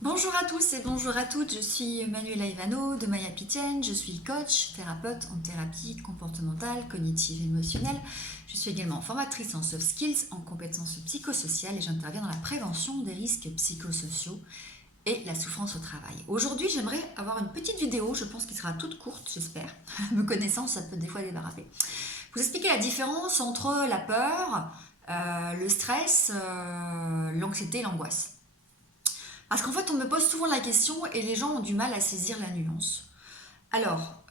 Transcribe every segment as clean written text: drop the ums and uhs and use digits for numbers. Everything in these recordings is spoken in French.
Bonjour à tous et bonjour à toutes, je suis Manuela Ivano de My Happy Change, je suis coach, thérapeute en thérapie comportementale, cognitive et émotionnelle. Je suis également formatrice en soft skills, en compétences psychosociales et j'interviens dans la prévention des risques psychosociaux et la souffrance au travail. Aujourd'hui, j'aimerais avoir une petite vidéo, je pense qu'elle sera toute courte, j'espère. Me connaissant, ça peut des fois débarrasser. Vous expliquer la différence entre la peur, le stress, l'anxiété et l'angoisse. Parce qu'en fait, on me pose souvent la question et les gens ont du mal à saisir la nuance. Alors,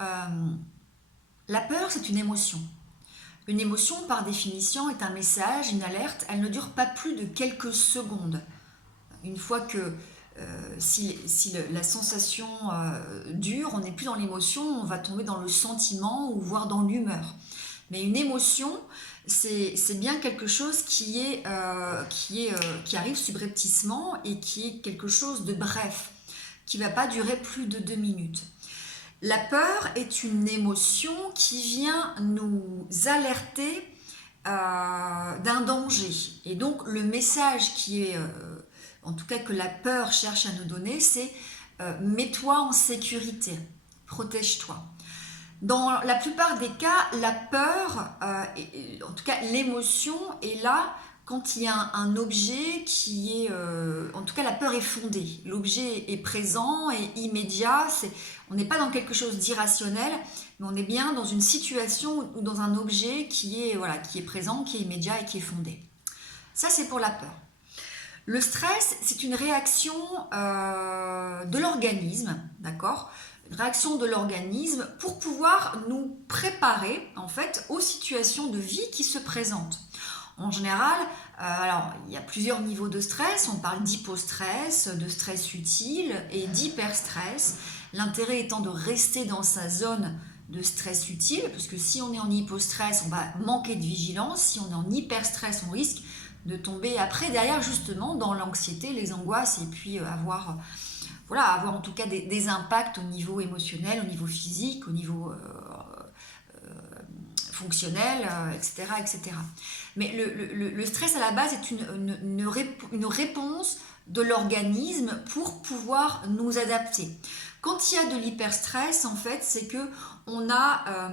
la peur, c'est une émotion. Une émotion, par définition, est un message, une alerte. Elle ne dure pas plus de quelques secondes. Une fois que si la sensation dure, on n'est plus dans l'émotion, on va tomber dans le sentiment ou voire dans l'humeur. Mais une émotion, c'est bien quelque chose qui arrive subrepticement et qui est quelque chose de bref, qui ne va pas durer plus de 2 minutes. La peur est une émotion qui vient nous alerter d'un danger. Et donc le message qui est, en tout cas que la peur cherche à nous donner, c'est mets-toi en sécurité, protège-toi. Dans la plupart des cas, la peur, en tout cas l'émotion, est là quand il y a un objet qui est... en tout cas, la peur est fondée. L'objet est présent et immédiat. On n'est pas dans quelque chose d'irrationnel, mais on est bien dans une situation ou dans un objet qui est présent, qui est immédiat et qui est fondé. Ça, c'est pour la peur. Le stress, c'est une réaction de l'organisme, d'accord ? Une réaction de l'organisme pour pouvoir nous préparer en fait aux situations de vie qui se présentent. En général, alors il y a plusieurs niveaux de stress. On parle d'hypostress, de stress utile et d'hyperstress. L'intérêt étant de rester dans sa zone de stress utile, parce que si on est en hypostress, on va manquer de vigilance. Si on est en hyperstress, on risque de tomber après derrière justement dans l'anxiété, les angoisses et puis avoir en tout cas des impacts au niveau émotionnel, au niveau physique, au niveau fonctionnel, etc., etc. Mais le stress à la base est une réponse de l'organisme pour pouvoir nous adapter. Quand il y a de l'hyperstress, en fait, c'est que on a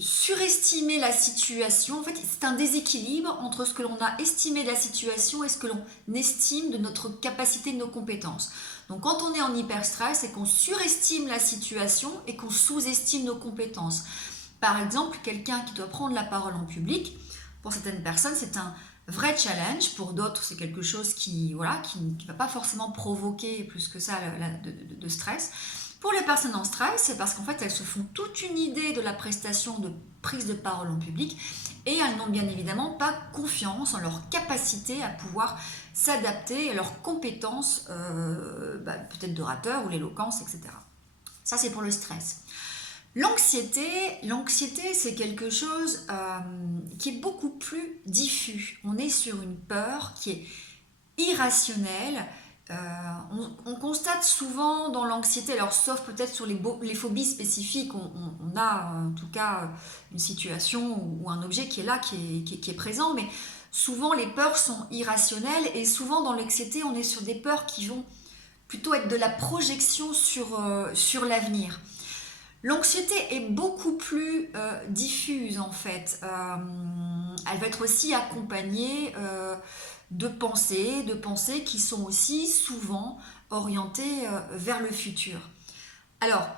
surestimé la situation. En fait, c'est un déséquilibre entre ce que l'on a estimé de la situation et ce que l'on estime de notre capacité, de nos compétences. Donc, quand on est en hyperstress, c'est qu'on surestime la situation et qu'on sous-estime nos compétences. Par exemple, quelqu'un qui doit prendre la parole en public, pour certaines personnes, c'est un vrai challenge. Pour d'autres, c'est quelque chose qui ne va pas forcément provoquer plus que ça de stress. Pour les personnes en stress, c'est parce qu'en fait, elles se font toute une idée de la prestation de prise de parole en public et elles n'ont bien évidemment pas confiance en leur capacité à pouvoir s'adapter à leurs compétences, peut-être d'orateur ou l'éloquence, etc. Ça, c'est pour le stress. L'anxiété, c'est quelque chose qui est beaucoup plus diffus. On est sur une peur qui est irrationnelle. On constate souvent dans l'anxiété, alors sauf peut-être sur les phobies spécifiques, on a en tout cas une situation ou un objet qui est là, qui est présent, mais souvent les peurs sont irrationnelles et souvent dans l'anxiété, on est sur des peurs qui vont plutôt être de la projection sur l'avenir. L'anxiété est beaucoup plus diffuse en fait. Elle va être aussi accompagnée de pensées qui sont aussi souvent orientées vers le futur. Alors,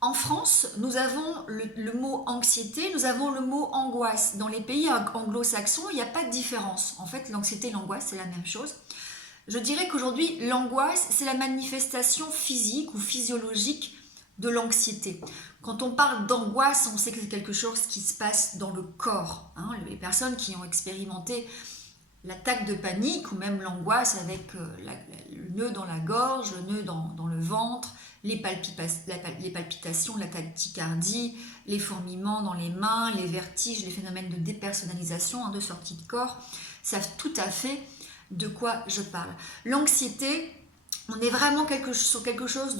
en France, nous avons le mot anxiété, nous avons le mot angoisse. Dans les pays anglo-saxons, il n'y a pas de différence. En fait, l'anxiété et l'angoisse, c'est la même chose. Je dirais qu'aujourd'hui, l'angoisse, c'est la manifestation physique ou physiologique de l'anxiété. Quand on parle d'angoisse, on sait que c'est quelque chose qui se passe dans le corps. Les personnes qui ont expérimenté l'attaque de panique ou même l'angoisse avec le nœud dans la gorge, le nœud dans le ventre, les palpitations, la tachycardie, les fourmillements dans les mains, les vertiges, les phénomènes de dépersonnalisation, de sortie de corps, savent tout à fait de quoi je parle. L'anxiété, on est vraiment sur quelque chose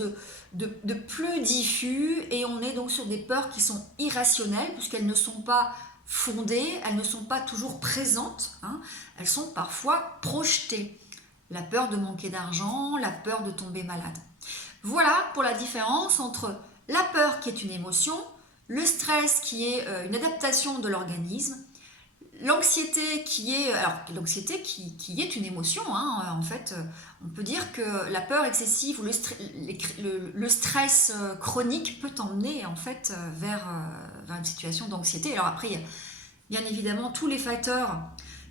de plus diffus et on est donc sur des peurs qui sont irrationnelles puisqu'elles ne sont pas fondées, elles ne sont pas toujours présentes, elles sont parfois projetées. la peur de manquer d'argent, la peur de tomber malade. Voilà pour la différence entre la peur qui est une émotion, le stress qui est une adaptation de l'organisme, l'anxiété qui est, alors l'anxiété qui est une émotion, hein, en fait, on peut dire que la peur excessive ou le stress chronique peut emmener en fait vers une situation d'anxiété. Alors après, il y a bien évidemment tous les facteurs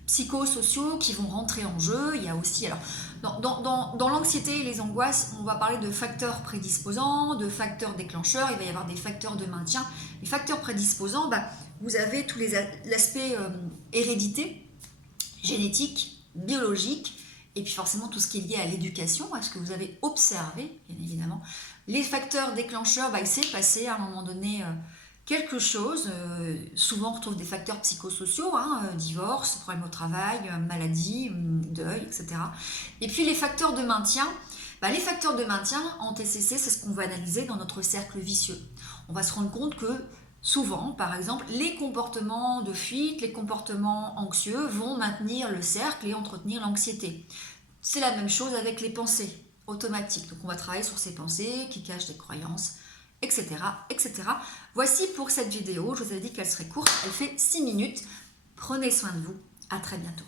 psychosociaux qui vont rentrer en jeu. Il y a aussi, alors, dans l'anxiété et les angoisses, on va parler de facteurs prédisposants, de facteurs déclencheurs, il va y avoir des facteurs de maintien. Les facteurs prédisposants, vous avez tous l'aspect hérédité, génétique, biologique, et puis forcément tout ce qui est lié à l'éducation, à ce que vous avez observé, bien évidemment. Les facteurs déclencheurs, il s'est passé à un moment donné quelque chose. Souvent on retrouve des facteurs psychosociaux, divorce, problème au travail, maladie, deuil, etc. Et puis les facteurs de maintien, les facteurs de maintien en TCC, c'est ce qu'on va analyser dans notre cercle vicieux. On va se rendre compte que souvent, par exemple, les comportements de fuite, les comportements anxieux vont maintenir le cercle et entretenir l'anxiété. C'est la même chose avec les pensées automatiques. Donc on va travailler sur ces pensées qui cachent des croyances, etc., etc. Voici pour cette vidéo. Je vous avais dit qu'elle serait courte. Elle fait 6 minutes. Prenez soin de vous. À très bientôt.